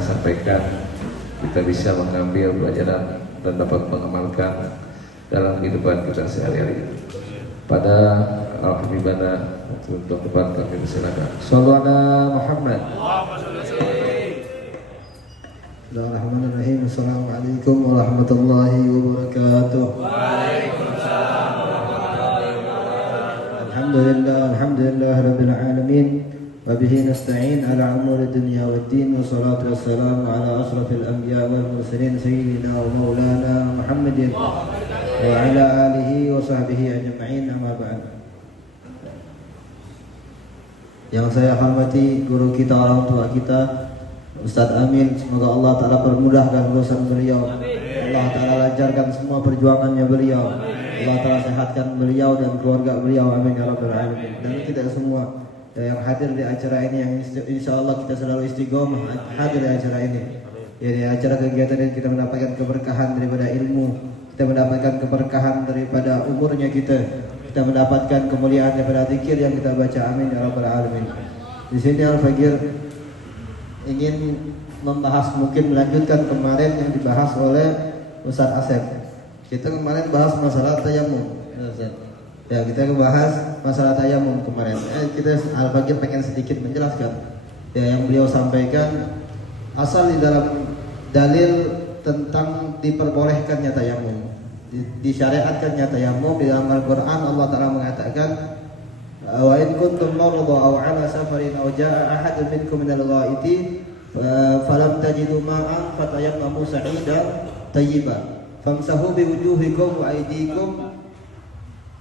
sampaikan kita bisa mengambil pelajaran dan dapat mengamalkan dalam kehidupan kita sehari-hari. Pada al-ibadah untuk depan kami persilakan. Shallallahu alaihi Muhammad. Bismillahirrahmanirrahim. Assalamualaikum warahmatullahi wabarakatuh. Waalaikumsalam warahmatullahi wabarakatuh. Alhamdulillah rabbil alamin. Wa bihi nasta'in ala umuri dunya waddin. Wassalatu wassalamu ala asrafil anbiya wal mursalin sayyidina wa maulana Muhammadin wa ala alihi wa sahbihi ajma'in. Amma ba'd. Yang saya hormati guru kita, orang tua kita, Ustaz Amin, semoga Allah Ta'ala permudahkan urusan beliau. Allah Ta'ala lancarkan semua perjuangannya beliau. Allah Ta'ala sehatkan beliau dan keluarga beliau. Amin ya rabbal alamin. Dan kita semua yang hadir di acara ini, yang insya Allah kita selalu istiqomah hadir di acara ini. Ya, di acara kegiatan ini kita mendapatkan keberkahan daripada ilmu, kita mendapatkan keberkahan daripada umurnya kita mendapatkan kemuliaan daripada zikir yang kita baca. Amin ya rabbal alamin. Di sini Al-Fagir ingin membahas, mungkin melanjutkan kemarin yang dibahas oleh Ustaz Asep. Kita kemarin bahas masalah tayamum. Ya, kita membahas masalah tayamum kemarin. Kita Al-Fagir pengen sedikit menjelaskan ya, yang beliau sampaikan asal di dalam dalil tentang diperbolehkannya tayamum, disyariatkannya tayamum. Di dalam Al-Quran Allah Ta'ala mengatakan, wa in kuntum marada aw ala safarin aw jaa ahadun minkum minal ghaiti falam tajidu ma'an fatayammamu sa'idan tayyiban famsahu biwujuhikum wa aydikum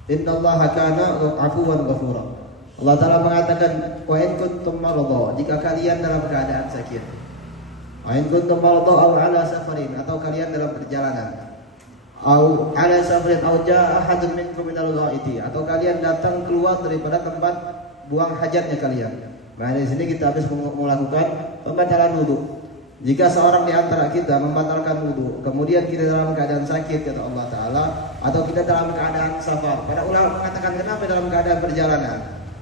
innallaha kana afuwan ghafura. Allah Ta'ala mengatakan, wa in kuntum marada, jika kalian dalam keadaan sakit, wa in kuntum marada aw ala safarin, atau kalian dalam perjalanan, au ala safarin au jaa ahadun minkum minal ghaiti, atau kalian datang keluar daripada tempat buang hajatnya kalian. Nah, di sini kita habis melakukan pembatalan wudu. Jika seorang di antara kita membatalkan wudu, kemudian kita dalam keadaan sakit, kata Allah Ta'ala, atau kita dalam keadaan safar. Para ulama mengatakan kenapa dalam keadaan perjalanan?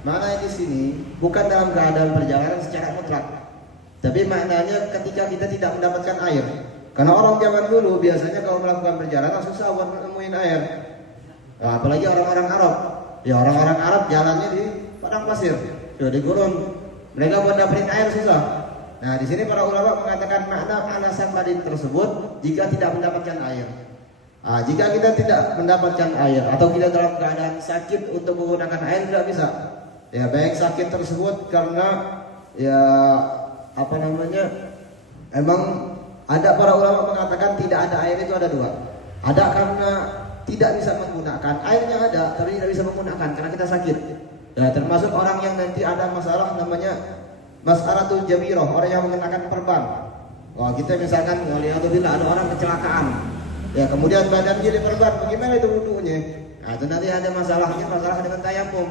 Maknanya di sini bukan dalam keadaan perjalanan secara mutlak, tapi maknanya ketika kita tidak mendapatkan air. Karena orang zaman dulu biasanya kalau melakukan perjalanan susah buat menemuin air. Nah, apalagi orang-orang Arab. Ya, orang-orang Arab jalannya di padang pasir, ya, di gurun. Mereka buat dapetin air susah. Nah, di sini para ulama mengatakan makna alasan tadi tersebut jika tidak mendapatkan air. Nah, jika kita tidak mendapatkan air atau kita dalam keadaan sakit untuk menggunakan air, tidak bisa. Ya, baik sakit tersebut karena ya apa namanya, emang ada para ulama mengatakan tidak ada air itu ada dua. Ada karena tidak bisa menggunakan, airnya ada tapi tidak bisa menggunakan karena kita sakit. Ya, termasuk orang yang nanti ada masalah namanya mas'alatul jabirah, orang yang mengenakan perban. Wah, kita misalkan waliyadzubillah ada orang kecelakaan, ya, kemudian badan dia diperban, bagaimana itu wudunya? Nah, itu nanti ada masalahnya, masalah dengan tayamum.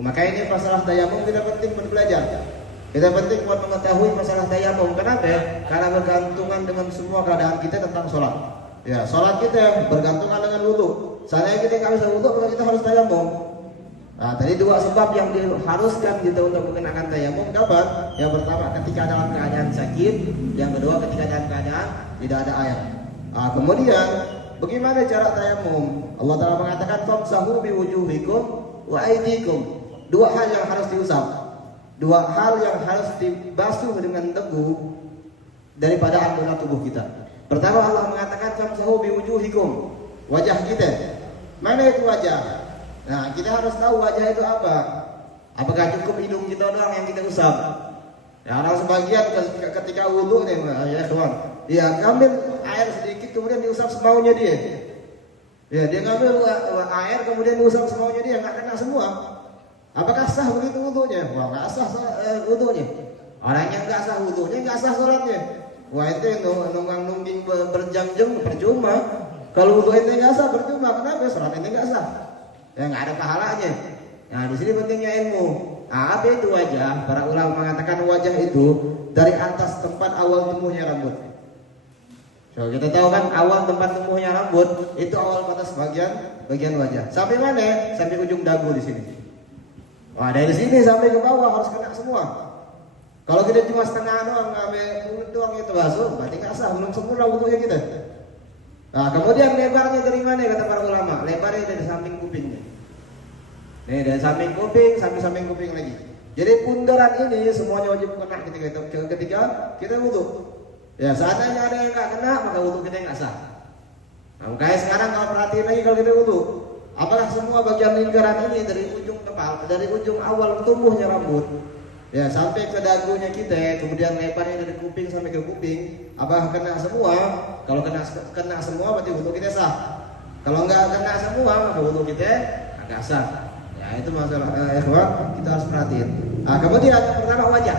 Maka ini masalah tayamum kita penting buat belajar. Kita penting buat mengetahui masalah tayamum. Kenapa? Karena bergantungan dengan semua keadaan kita tentang sholat. Ya, sholat kita bergantungan dengan wudu. Seandainya kita nggak bisa wudu, maka kita harus tayamum. Nah, tadi dua sebab yang diharuskan kita untuk mengenakan tayamum. Kapan? Yang pertama ketika dalam keadaan sakit, yang kedua ketika dalam keadaan tidak ada air. Nah, kemudian bagaimana cara tayamum? Allah Ta'ala mengatakan famsahu biwujuhikum wa aydikum. Dua hal yang harus diusap. Dua hal yang harus dibasuh dengan teguh daripada anggota tubuh kita. Pertama Allah mengatakan famsahu biwujuhikum, wajah kita. Mana itu wajah? Nah, kita harus tahu wajah itu apa. Apakah cukup hidung kita doang yang kita usap? Ya, orang sebagian ketika wudu nih, ya kawan, dia ngambil air sedikit kemudian diusap semaunya dia. Ya, dia ngambil air kemudian diusap semaunya dia, nggak kena semua. Apakah sah begitu wudunya? Wah, nggak sah wudunya. Orang yang nggak sah wudunya, nggak sah sholatnya. Wah, itu nungging berjam-jam percuma. Kalau wudu itu nggak sah percuma. Kenapa? Sholat itu nggak sah. Ya, nggak ada pahalanya. Nah, di sini pentingnya ilmu. Nah, apa itu wajah? Para ulama mengatakan wajah itu dari atas tempat awal tumbuhnya rambut. So, kita tahu kan awal tempat tumbuhnya rambut itu awal batas bagian wajah. Sampai mana? Sampai ujung dagu di sini. Wah, dari sini sampai ke bawah harus kena semua. Kalau kita cuma setengah doang, ngambil mulut doang itu basuh, berarti nggak sah, belum sempurna wudunya kita. Nah, kemudian lebarnya dari mana kata para ulama? Lebarnya dari samping kupingnya. Nih, dari samping kuping sampai samping kuping lagi. Jadi bundaran ini semuanya wajib kena ketika kita wudu. Ya, seandainya ada yang nggak kena, maka wudu kita nggak sah. Nah, kayak sekarang kalau perhatiin lagi kalau kita wudu, apakah semua bagian lingkaran ini dari ujung kepala, dari ujung awal tumbuhnya rambut, ya sampai ke dagunya kita, kemudian lebarnya dari kuping sampai ke kuping, apakah kena semua? Kalau kena semua berarti wudu kita sah. Kalau nggak kena semua, maka wudu kita agak sah. Ya, itu masalah ikhwan, kita harus perhatiin. Nah, kemudian yang pertama wajah.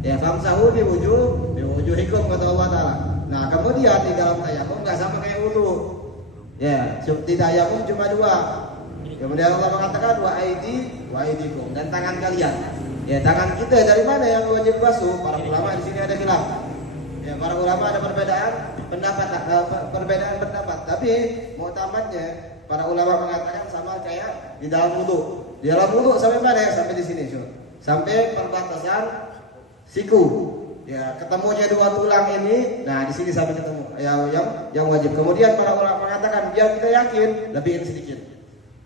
Ya, famsahu bi wujuhikum kata Allah Taala. Nah, kemudian di dalam tayamum nggak sama kayak wudu. Ya, di tayamum cuma dua. Kemudian Allah mengatakan wa aidikum dan tangan kalian. Ya, tangan kita dari mana yang wajib basuh? Para ulama di sini ada khilaf. Ya, para ulama ada perbedaan pendapat. Tapi muktamadnya para ulama mengatakan sama kayak di dalam wudu. Di dalam wudu sampai mana? Sampai di sini, sampai perbatasan siku. Ya, ketemunya dua tulang ini, nah di sini sampai ketemu. Ya, yang wajib. Kemudian para ulama mengatakan biar kita yakin, lebihin sedikit.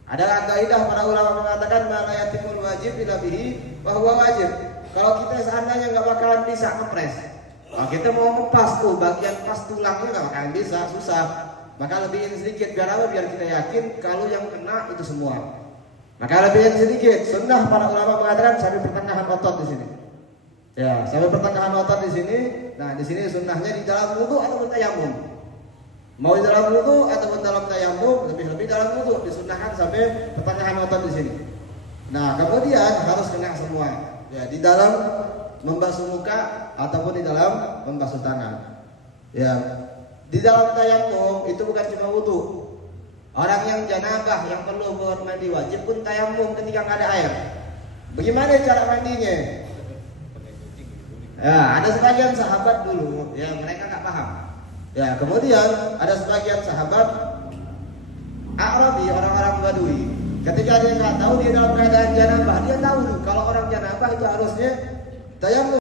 Ada kaidah para ulama mengatakan la yatimul wajib illa bihi wa huwa wajib. Kalau kita seandainya nggak bakalan bisa ngepres, kita mau ngepas tuh bagian pas tulangnya nggak bakalan bisa, susah. Maka lebihin sedikit biar apa? Biar kita yakin kalau yang kena itu semua. Maka lebihin sedikit. Sunnah para ulama mengatakan sampai pertengahan otot di sini. Ya, sampai pertengahan otot di sini. Nah, di sini sunnahnya di dalam wudu atau tayamum. Mau di dalam wudu atau dalam tayamum, lebih-lebih dalam wudu disunnahkan sampai pertengahan otot di sini. Nah, kemudian harus kena semua. Ya, di dalam membasuh muka ataupun di dalam membasuh tangan. Ya, di dalam tayamum itu bukan cuma wudu. Orang yang janabah yang perlu mandi wajib pun tayamum ketika nggak ada air. Bagaimana cara mandinya? Ya, ada sebagian sahabat dulu yang mereka nggak paham. Ya, kemudian ada sebagian sahabat Arabi, orang-orang Badui. Ketika dia nggak tahu dia dalam keadaan janabah, dia tahu kalau orang janabah itu harusnya tayamum.